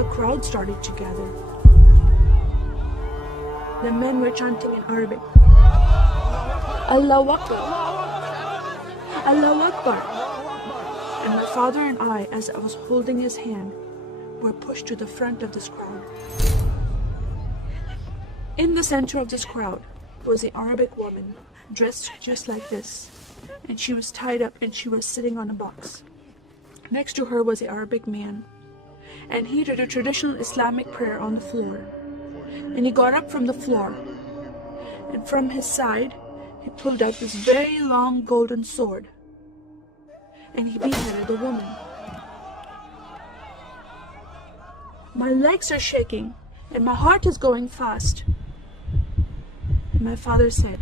a crowd started to gather. The men were chanting in Arabic, Allahu Akbar, Allahu Akbar. And my father and I, as I was holding his hand, were pushed to the front of this crowd. In the center of this crowd was an Arabic woman, dressed just like this, and she was tied up and she was sitting on a box. Next to her was an Arabic man, and he did a traditional Islamic prayer on the floor. And he got up from the floor, and from his side, he pulled out this very long golden sword, and he beheaded the woman. My legs are shaking, and my heart is going fast. And my father said,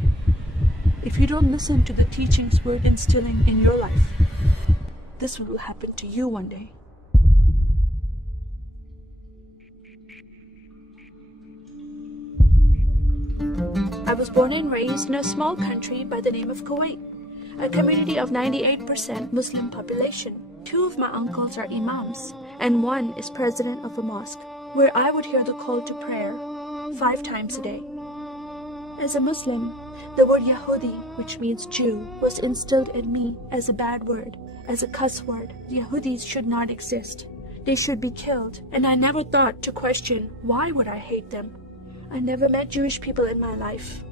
if you don't listen to the teachings we're instilling in your life, this will happen to you one day. I was born and raised in a small country by the name of Kuwait, a community of 98% Muslim population. 2 of my uncles are imams, and 1 is president of a mosque, where I would hear the call to prayer 5 times a day. As a Muslim, the word Yahudi, which means Jew, was instilled in me as a bad word, as a cuss word. Yahudis should not exist. They should be killed, and I never thought to question why would I hate them. I never met Jewish people in my life.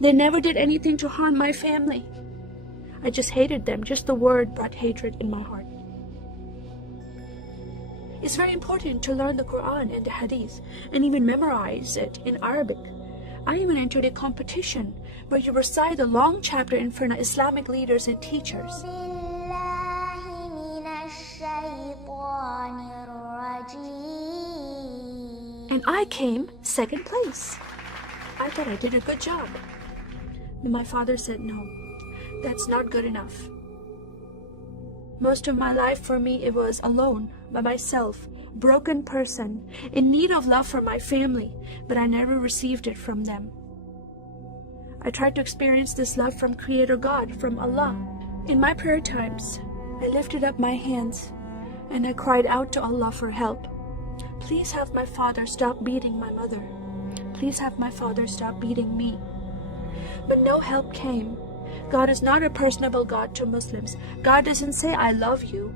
They never did anything to harm my family. I just hated them. Just the word brought hatred in my heart. It's very important to learn the Quran and the Hadith and even memorize it in Arabic. I even entered a competition where you recite the long chapter in front of Islamic leaders and teachers. And I came 2nd place. I thought I did a good job. But my father said, no, that's not good enough. Most of my life for me, it was alone, by myself, broken person, in need of love from my family, but I never received it from them. I tried to experience this love from Creator God, from Allah. In my prayer times, I lifted up my hands and I cried out to Allah for help. Please have my father stop beating my mother. Please have my father stop beating me. But no help came. God is not a personable God to Muslims. God doesn't say, I love you.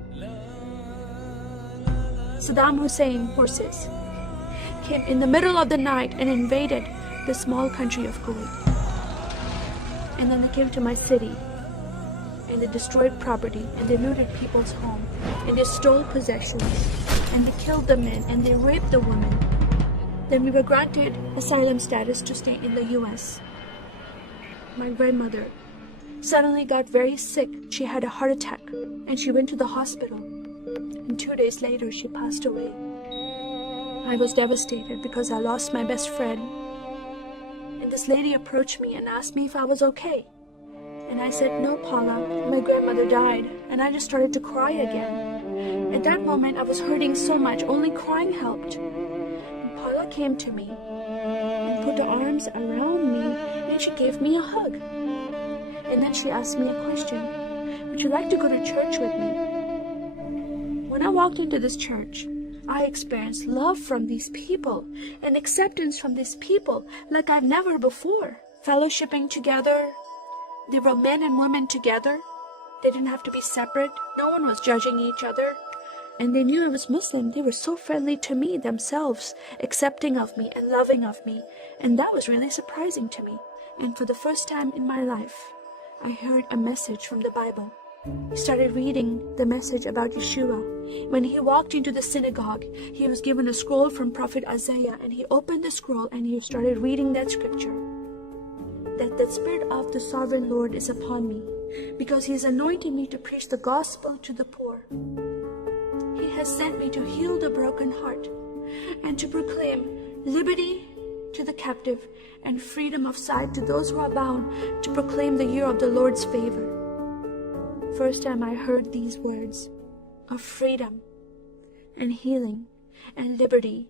Saddam Hussein forces came in the middle of the night and invaded the small country of Kuwait. And then they came to my city and they destroyed property and they looted people's home and they stole possessions and they killed the men and they raped the women. Then we were granted asylum status to stay in the US. My grandmother suddenly got very sick. She had a heart attack and she went to the hospital. And 2 days later, she passed away. I was devastated because I lost my best friend. And this lady approached me and asked me if I was okay. And I said, no, Paula, my grandmother died. And I just started to cry again. At that moment, I was hurting so much, only crying helped. And Paula came to me and put her arms around me and she gave me a hug. And then she asked me a question. Would you like to go to church with me? When I walked into this church, I experienced love from these people and acceptance from these people like I've never before. Fellowshipping together. They were men and women together. They didn't have to be separate. No one was judging each other. And they knew I was Muslim. They were so friendly to me themselves, accepting of me and loving of me. And that was really surprising to me. And for the first time in my life, I heard a message from the Bible. He started reading the message about Yeshua. When he walked into the synagogue, he was given a scroll from Prophet Isaiah, and he opened the scroll and he started reading that scripture. That the Spirit of the Sovereign Lord is upon me, because he has anointed me to preach the gospel to the poor. He has sent me to heal the broken heart and to proclaim liberty to the captive and freedom of sight to those who are bound, to proclaim the year of the Lord's favor. First time I heard these words of freedom and healing and liberty.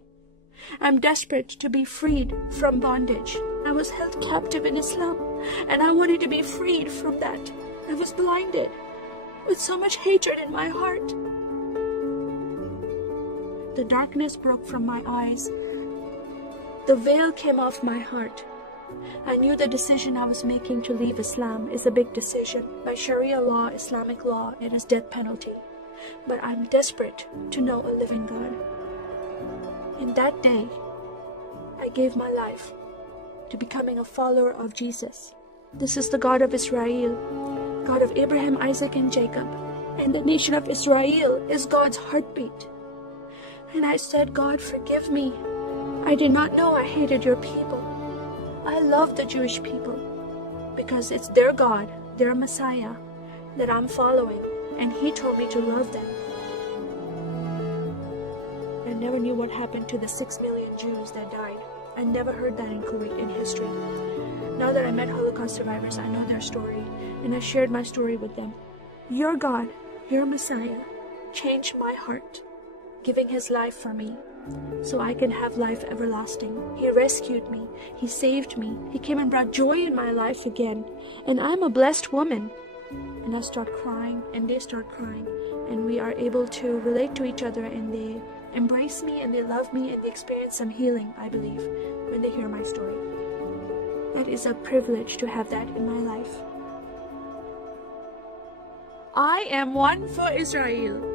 I'm desperate to be freed from bondage. I was held captive in Islam and I wanted to be freed from that. I was blinded with so much hatred in my heart. The darkness broke from my eyes. The veil came off my heart. I knew the decision I was making to leave Islam is a big decision. By Sharia law, Islamic law, it is death penalty. But I'm desperate to know a living God. In that day, I gave my life to becoming a follower of Jesus. This is the God of Israel, God of Abraham, Isaac, and Jacob. And the nation of Israel is God's heartbeat. And I said, God, forgive me. I did not know I hated your people. I love the Jewish people because it's their God, their Messiah that I'm following. And He told me to love them. I never knew what happened to the 6 million Jews that died. I never heard that in Kuwait in history. Now that I met Holocaust survivors, I know their story, and I shared my story with them. Your God, your Messiah, changed my heart, giving His life for me, so I can have life everlasting. He rescued me. He saved me. He came and brought joy in my life again. And I'm a blessed woman. And I start crying, and they start crying, and we are able to relate to each other, and they embrace me, and they love me, and they experience some healing, I believe, when they hear my story. That is a privilege to have that in my life. I am one for Israel.